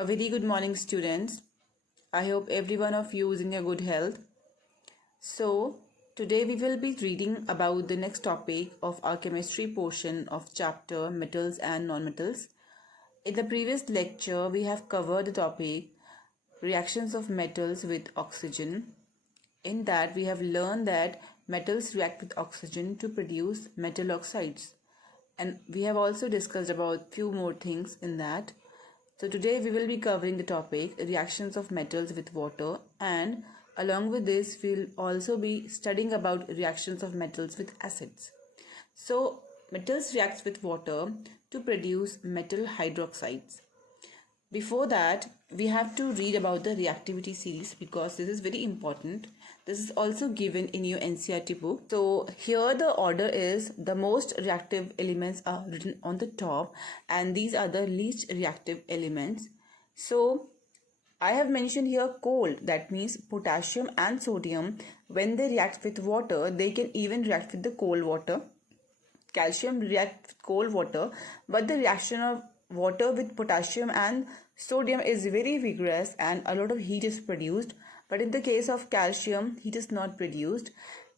A very good morning, students. I hope every one of you is in your good health. So, today we will be reading about the next topic of our chemistry portion of chapter Metals and Nonmetals. In the previous lecture, we have covered the topic reactions of metals with oxygen. In that, we have learned that metals react with oxygen to produce metal oxides. And we have also discussed about few more things in that. So today we will be covering the topic reactions of metals with water, and along with this we'll also be studying about reactions of metals with acids. So metals react with water to produce metal hydroxides. Before that, we have to read about the reactivity series because this is very important. This is also given in your NCERT book. So here the order is the most reactive elements are written on the top and these are the least reactive elements. So I have mentioned here cold, that means potassium and sodium. When they react with water, they can even react with the cold water. Calcium react with cold water, but the reaction of water with potassium and sodium is very vigorous and a lot of heat is produced. But in the case of calcium, heat is not produced.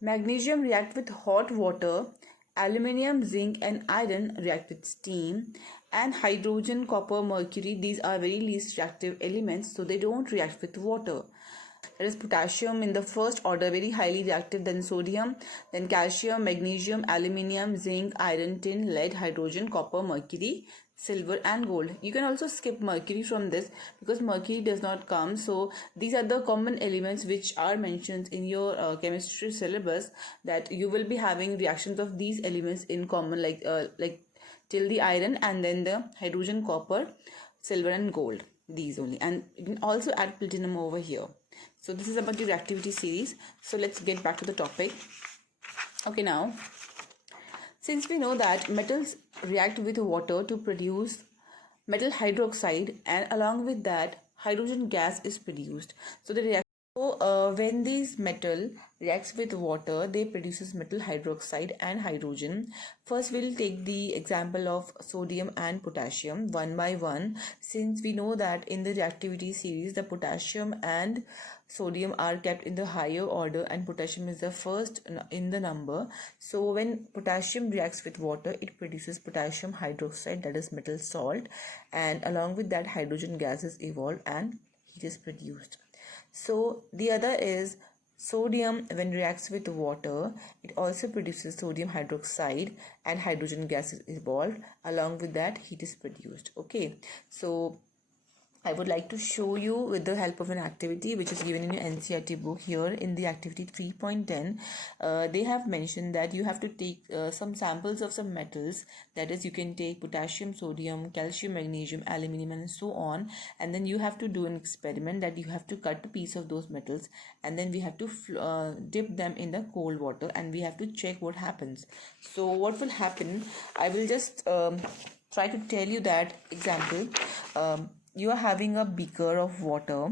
Magnesium react with hot water. Aluminium, zinc and iron react with steam. And hydrogen, copper, mercury, these are very least reactive elements, so they don't react with water. There is potassium in the first order, very highly reactive, then sodium, then calcium, magnesium, aluminium, zinc, iron, tin, lead, hydrogen, copper, mercury, silver and gold. You can also skip mercury from this because mercury does not come. So these are the common elements which are mentioned in your chemistry syllabus, that you will be having reactions of these elements in common, like till the iron and then the hydrogen, copper, silver and gold, these only. And you can also add platinum over here. So this is about the reactivity series. So let's get back to the topic. Okay, now since we know that metals react with water to produce metal hydroxide, and along with that hydrogen gas is produced. So the reaction, when these metal reacts with water, they produces metal hydroxide and hydrogen. First we'll take the example of sodium and potassium one by one, since we know that in the reactivity series the potassium and sodium are kept in the higher order and potassium is the first in the number. So when potassium reacts with water, it produces potassium hydroxide, that is metal salt, and along with that hydrogen gas is evolved and heat is produced. So the other is sodium. When reacts with water, it also produces sodium hydroxide and hydrogen gas is evolved. Along with that, heat is produced. Okay, so I would like to show you with the help of an activity which is given in your NCERT book. Here in the activity 3.10, they have mentioned that you have to take some samples of some metals. That is, you can take potassium, sodium, calcium, magnesium, aluminium and so on. And then you have to do an experiment that you have to cut a piece of those metals and then we have to dip them in the cold water and we have to check what happens. So what will happen, I will just try to tell you that example. You are having a beaker of water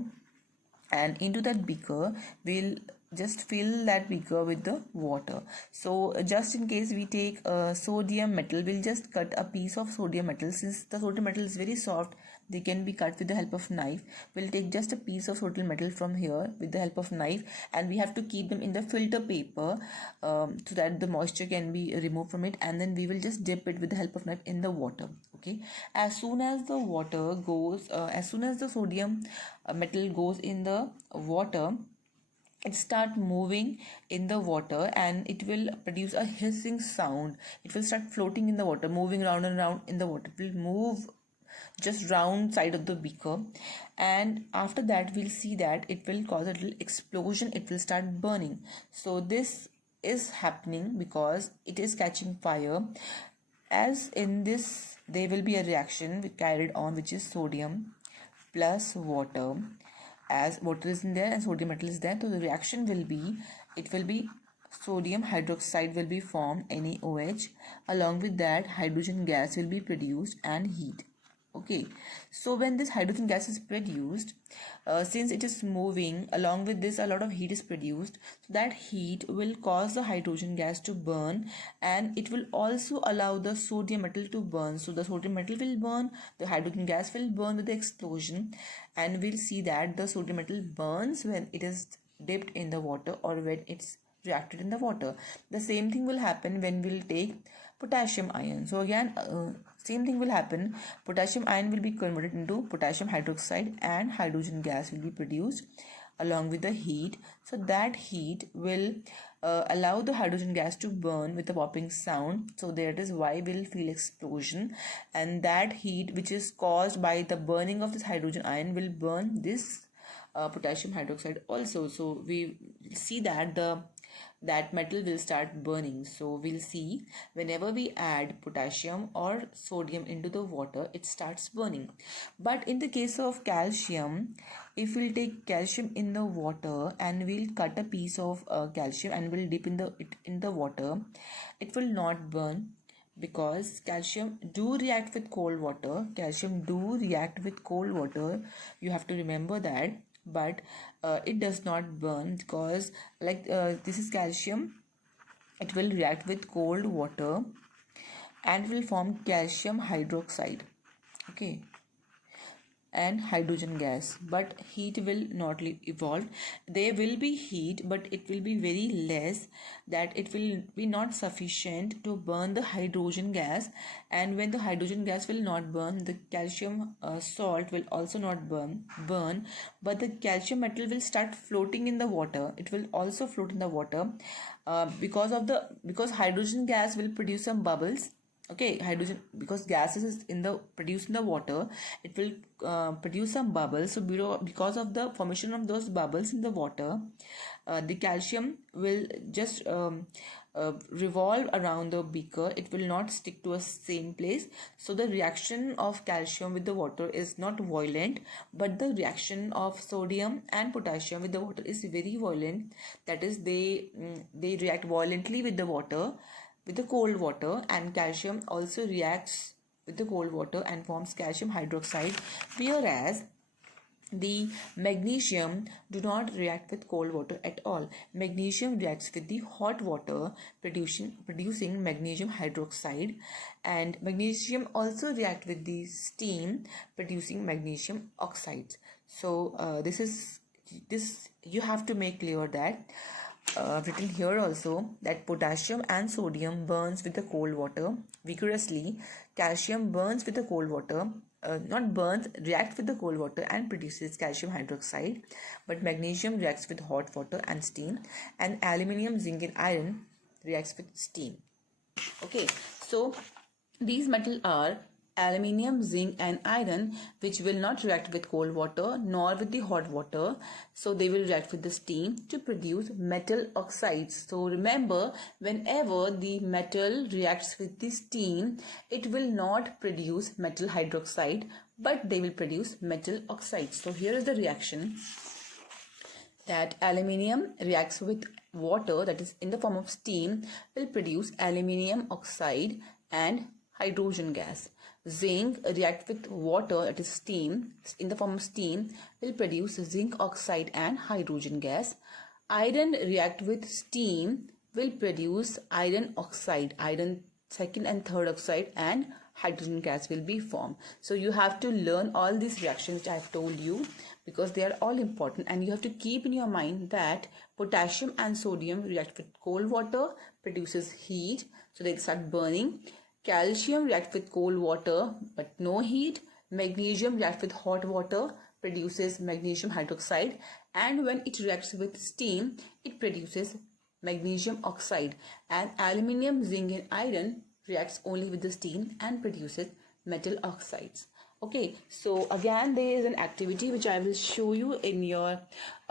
and into that beaker we'll just fill that beaker with the water. So just in case we take sodium metal, we'll just cut a piece of sodium metal. Since the sodium metal is very soft, they can be cut with the help of knife. We'll take just a piece of sodium metal from here with the help of knife and we have to keep them in the filter paper so that the moisture can be removed from it, and then we will just dip it with the help of knife in the water. Okay, as soon as the water goes as soon as the sodium metal goes in the water, it start moving in the water and it will produce a hissing sound. It will start floating in the water, moving round and round in the water. It will move just round side of the beaker, and after that we'll see that it will cause a little explosion. It will start burning. So this is happening because it is catching fire. As in this, there will be a reaction carried on, which is sodium plus water. As water is in there and sodium metal is there, so the reaction will be, it will be sodium hydroxide will be formed, NaOH. Along with that, hydrogen gas will be produced and heat. Okay, so when this hydrogen gas is produced, since it is moving along with this, a lot of heat is produced. So that heat will cause the hydrogen gas to burn, and it will also allow the sodium metal to burn. So the sodium metal will burn, the hydrogen gas will burn with the explosion, and we'll see that the sodium metal burns when it is dipped in the water or when it's reacted in the water. The same thing will happen when we'll take potassium ion. So again, same thing will happen. Potassium ion will be converted into potassium hydroxide and hydrogen gas will be produced along with the heat. So that heat will allow the hydrogen gas to burn with a popping sound. So that is why we'll feel explosion, and that heat which is caused by the burning of this hydrogen ion will burn this potassium hydroxide also. So we see that that metal will start burning. So we'll see whenever we add potassium or sodium into the water, it starts burning. But in the case of calcium, if we'll take calcium in the water and we'll cut a piece of calcium and we'll dip it in the water, it will not burn, because calcium do react with cold water. You have to remember that. But it does not burn, because this is calcium, it will react with cold water and will form calcium hydroxide, okay, and hydrogen gas, but heat will not evolve. There will be heat, but it will be very less, that it will be not sufficient to burn the hydrogen gas. And when the hydrogen gas will not burn, the calcium salt will also not burn, but the calcium metal will start floating in the water. It will also float in the water because hydrogen gas will produce some bubbles. Okay, hydrogen, because gas is produced in the water, it will produce some bubbles. So because of the formation of those bubbles in the water, the calcium will just revolve around the beaker. It will not stick to a same place. So the reaction of calcium with the water is not violent, but the reaction of sodium and potassium with the water is very violent. That is, they react violently with the water, with the cold water, and calcium also reacts with the cold water and forms calcium hydroxide, whereas the magnesium do not react with cold water at all. Magnesium reacts with the hot water, producing magnesium hydroxide, and magnesium also react with the steam, producing magnesium oxides. So this you have to make clear that written here also, that potassium and sodium burns with the cold water vigorously. Calcium burns with the cold water, reacts with the cold water and produces calcium hydroxide, but magnesium reacts with hot water and steam, and aluminium, zinc and iron reacts with steam. Okay, so these metals are aluminium, zinc and iron, which will not react with cold water nor with the hot water. So they will react with the steam to produce metal oxides. So remember, whenever the metal reacts with the steam, it will not produce metal hydroxide, but they will produce metal oxides. So here is the reaction, that aluminium reacts with water, that is in the form of steam, will produce aluminium oxide and hydrogen gas. Zinc react with water, that is steam, in the form of steam, will produce zinc oxide and hydrogen gas. Iron react with steam, will produce iron oxide, iron second and third oxide, and hydrogen gas will be formed. So you have to learn all these reactions which I have told you, because they are all important, and you have to keep in your mind that potassium and sodium react with cold water, produces heat, so they start burning. Calcium reacts with cold water but no heat. Magnesium reacts with hot water, produces magnesium hydroxide, and when it reacts with steam, it produces magnesium oxide. And aluminium, zinc and iron reacts only with the steam and produces metal oxides. Okay, so again there is an activity which I will show you in your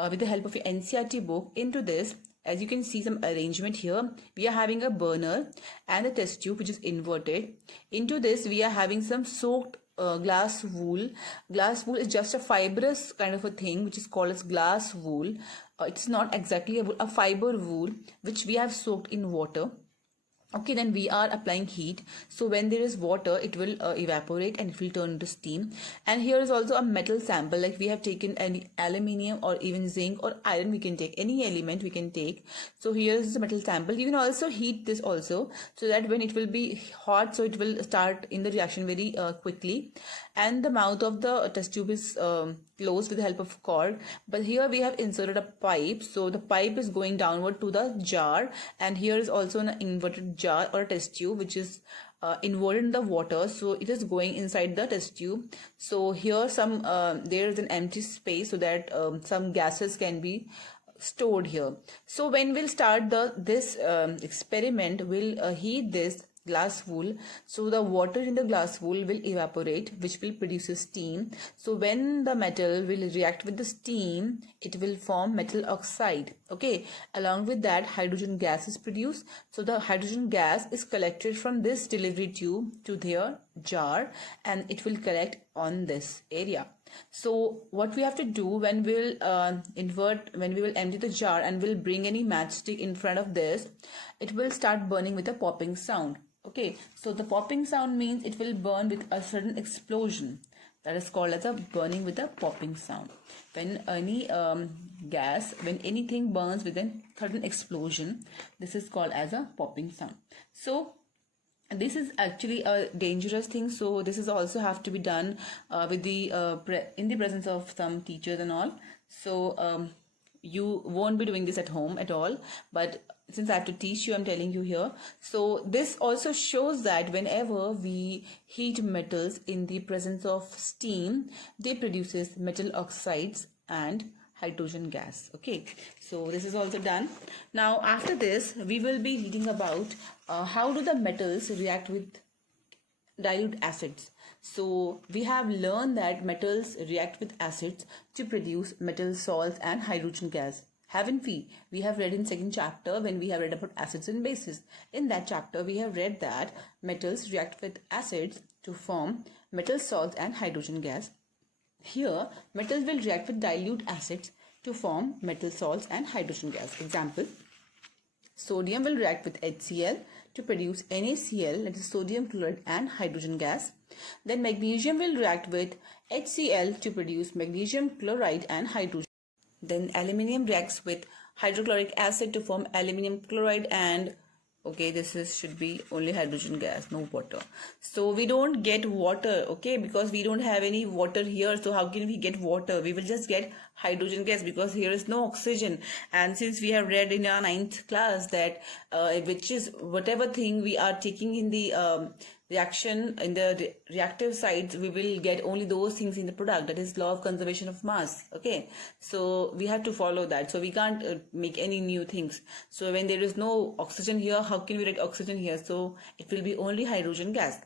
with the help of your NCERT book. Into this, as you can see some arrangement here, we are having a burner and a test tube which is inverted. Into this we are having some soaked glass wool. Glass wool is just a fibrous kind of a thing which is called as glass wool. It's not exactly a fiber wool which we have soaked in water. Okay, then we are applying heat. So when there is water, it will evaporate and it will turn into steam. And here is also a metal sample, like we have taken any aluminium or even zinc or iron, we can take any element we can take. So here is the metal sample. You can also heat this also, so that when it will be hot, so it will start in the reaction very quickly. And the mouth of the test tube is closed with the help of cord, but here we have inserted a pipe, so the pipe is going downward to the jar, and here is also an inverted jar or a test tube which is inverted in the water, so it is going inside the test tube. So here some there is an empty space so that some gases can be stored here. So when we'll start this experiment, we'll heat this glass wool, so the water in the glass wool will evaporate, which will produce a steam. So when the metal will react with the steam, it will form metal oxide. Okay, along with that, hydrogen gas is produced. So the hydrogen gas is collected from this delivery tube to their jar, and it will collect on this area. So what we have to do, when we will empty the jar and we'll bring any matchstick in front of this, it will start burning with a popping sound. Okay, so the popping sound means it will burn with a sudden explosion. That is called as a burning with a popping sound. When any when anything burns with a sudden explosion, this is called as a popping sound. So this is actually a dangerous thing, so this is also have to be done with the in the presence of some teachers and all. So you won't be doing this at home at all, but since I have to teach you, I'm telling you here. So this also shows that whenever we heat metals in the presence of steam, they produces metal oxides and hydrogen gas. Okay, so this is also done. Now after this, we will be reading about how do the metals react with dilute acids. So we have learned that metals react with acids to produce metal salts and hydrogen gas. Haven't we? We have read in second chapter when we have read about acids and bases. In that chapter, we have read that metals react with acids to form metal salts and hydrogen gas. Here, metals will react with dilute acids to form metal salts and hydrogen gas. Example, sodium will react with HCl to produce NaCl, that is sodium chloride and hydrogen gas. Then magnesium will react with HCl to produce magnesium chloride and hydrogen. Then aluminium reacts with hydrochloric acid to form aluminium chloride and okay, this should be only hydrogen gas, no water. So we don't get water, okay, because we don't have any water here. So how can we get water? We will just get hydrogen gas because here is no oxygen. And since we have read in our 9th class that which is whatever thing we are taking in the reaction in the reactive sides, we will get only those things in the product. That is law of conservation of mass. Okay, so we have to follow that. So we can't make any new things. So when there is no oxygen here, how can we write oxygen here? So it will be only hydrogen gas.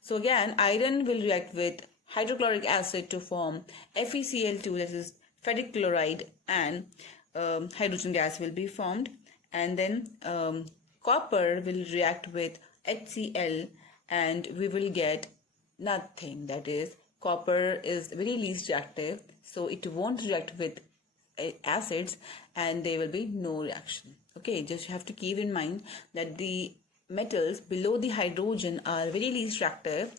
So again, iron will react with hydrochloric acid to form FeCl2, that is ferric chloride, and hydrogen gas will be formed. And then copper will react with HCl and we will get nothing. That is, copper is very least reactive, so it won't react with acids and there will be no reaction. Okay, just have to keep in mind that the metals below the hydrogen are very least reactive.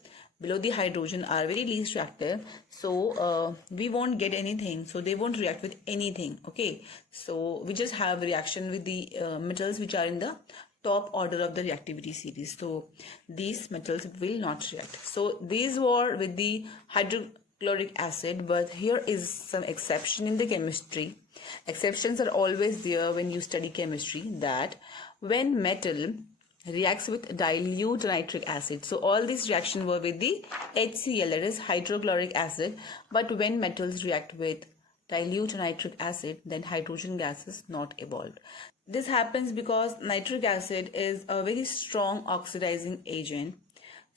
So we won't get anything, so they won't react with anything. Okay, so we just have a reaction with the metals which are in the top order of the reactivity series. So these metals will not react. So these were with the hydrochloric acid, but here is some exception in the chemistry. Exceptions are always there when you study chemistry, that when metal reacts with dilute nitric acid. So all these reactions were with the HCl, that is hydrochloric acid, but when metals react with dilute nitric acid, then hydrogen gas is not evolved. This happens because nitric acid is a very strong oxidizing agent.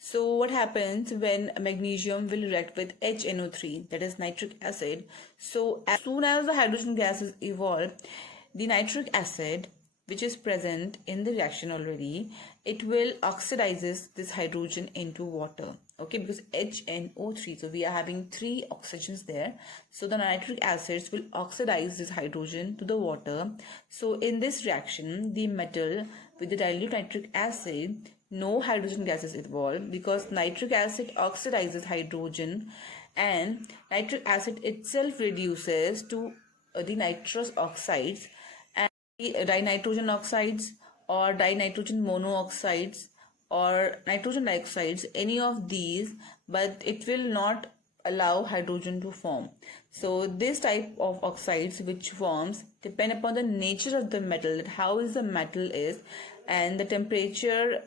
So what happens when magnesium will react with HNO3, that is nitric acid? So as soon as the hydrogen gas is evolved, the nitric acid which is present in the reaction already, it will oxidizes this hydrogen into water. Okay, because HNO3, so we are having 3 oxygens there. So the nitric acids will oxidize this hydrogen to the water. So in this reaction, the metal with the dilute nitric acid, no hydrogen gas is involved because nitric acid oxidizes hydrogen and nitric acid itself reduces to the nitrous oxides and dinitrogen oxides or dinitrogen monoxides or nitrogen dioxides, any of these, but it will not allow hydrogen to form. So this type of oxides which forms depend upon the nature of the metal, that how is the metal is, and the temperature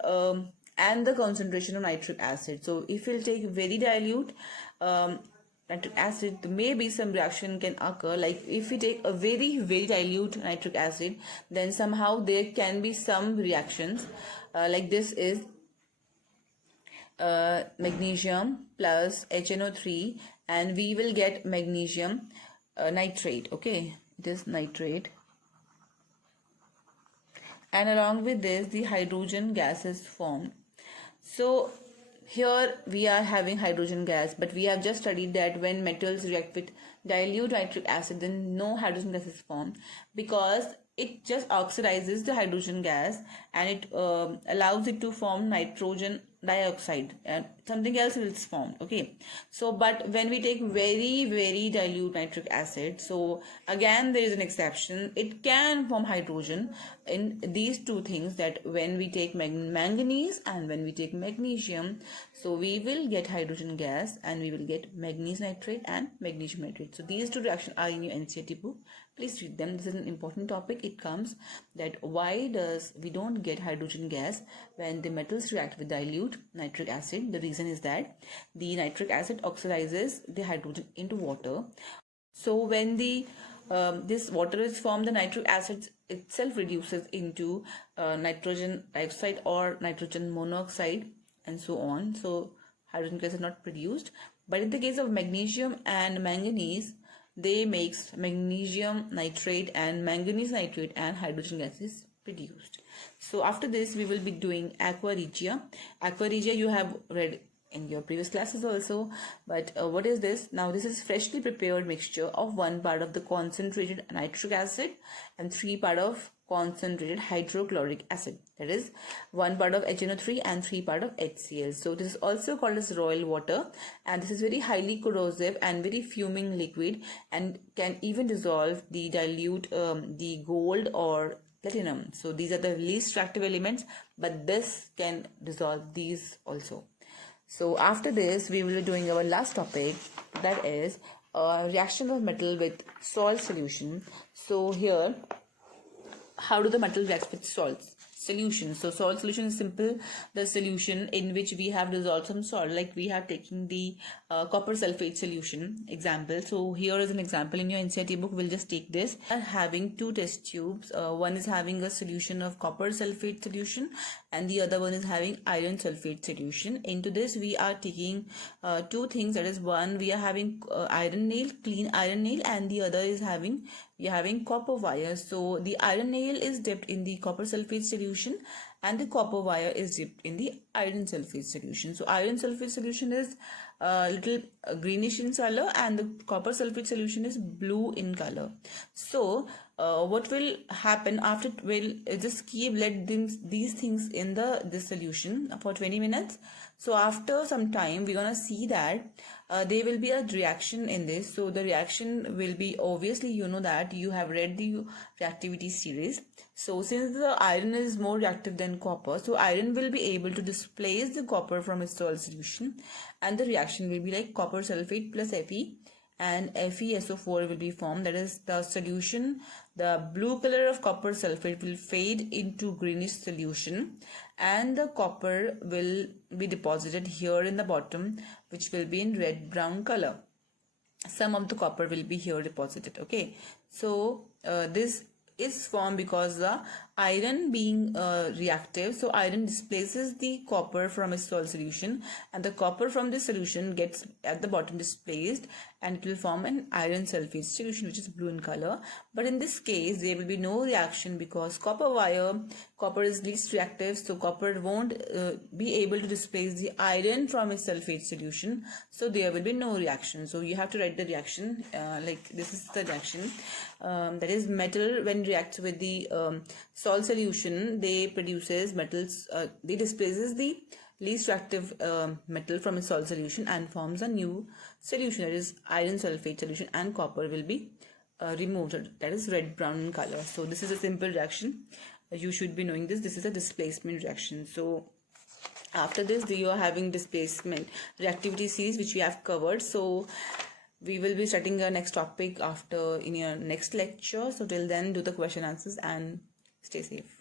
and the concentration of nitric acid. So if we'll take very dilute nitric acid, maybe some reaction can occur. Like if we take a very dilute nitric acid, then somehow there can be some reactions. Like this is magnesium plus HNO3 and we will get magnesium nitrate. Okay, it is nitrate, and along with this the hydrogen gas is formed. So here we are having hydrogen gas, but we have just studied that when metals react with dilute nitric acid, then no hydrogen gas is formed because it just oxidizes the hydrogen gas and it allows it to form nitrogen dioxide and something else is formed. Okay, so but when we take very dilute nitric acid, so again there is an exception, it can form hydrogen in these two things, that when we take manganese and when we take magnesium, so we will get hydrogen gas and we will get manganese nitrate and magnesium nitrate. So these two reactions are in your NCERT book. Please read them. This is an important topic. It comes that why does we don't get hydrogen gas when the metals react with dilute nitric acid. The reason is that the nitric acid oxidizes the hydrogen into water. So when the this water is formed, the nitric acid itself reduces into nitrogen dioxide or nitrogen monoxide and so on. So hydrogen gas is not produced. But in the case of magnesium and manganese, they makes magnesium nitrate and manganese nitrate and hydrogen gas is produced. So after this we will be doing aqua regia. Aqua regia you have read in your previous classes also, but what is this? Now this is freshly prepared mixture of 1 part of the concentrated nitric acid and 3 part of concentrated hydrochloric acid, that is 1 part of HNO3 and 3 part of HCl. So this is also called as royal water, and this is very highly corrosive and very fuming liquid and can even dissolve the dilute the gold or platinum. So these are the least reactive elements, but this can dissolve these also. So after this we will be doing our last topic, that is reaction of metal with salt solution. So here, how do the metal react with salts? Solution. So salt solution is simple, the solution in which we have dissolved some salt, like we have taken the copper sulfate solution example. So here is an example in your NCERT book. We'll just take this. We are having 2 test tubes. One is having a solution of copper sulfate solution and the other one is having iron sulfate solution. Into this we are taking 2 things, that is one we are having iron nail, clean iron nail, and the other is having we are having copper wire. So the iron nail is dipped in the copper sulfate solution and the copper wire is dipped in the iron sulfate solution. So iron sulfate solution is little greenish in color and the copper sulfate solution is blue in color. So what will happen after, we'll just keep let these things in this solution for 20 minutes. So after some time we're gonna see that there will be a reaction in this. So the reaction will be, obviously you know that you have read the reactivity series. So since the iron is more reactive than copper, so iron will be able to displace the copper from its salt solution and the reaction will be like copper sulfate plus Fe and FeSO4 will be formed. That is the solution, the blue color of copper sulfate will fade into greenish solution and the copper will be deposited here in the bottom, which will be in red brown color. Some of the copper will be here deposited. Okay, so this is formed because the iron being reactive, so iron displaces the copper from its salt solution and the copper from this solution gets at the bottom displaced and it will form an iron sulfate solution which is blue in color. But in this case there will be no reaction because copper wire Copper is least reactive, so copper won't be able to displace the iron from its sulfate solution, so there will be no reaction. So you have to write the reaction, like this is the reaction. That is, metal when reacts with the salt solution, they produces metals, they displaces the least reactive metal from its salt solution and forms a new solution, that is iron sulfate solution, and copper will be removed, that is red brown in color. So this is a simple reaction. You should be knowing this. This is a displacement reaction. So after this, you are having displacement reactivity series, which we have covered. So we will be starting our next topic after in your next lecture. So till then, do the question answers and stay safe.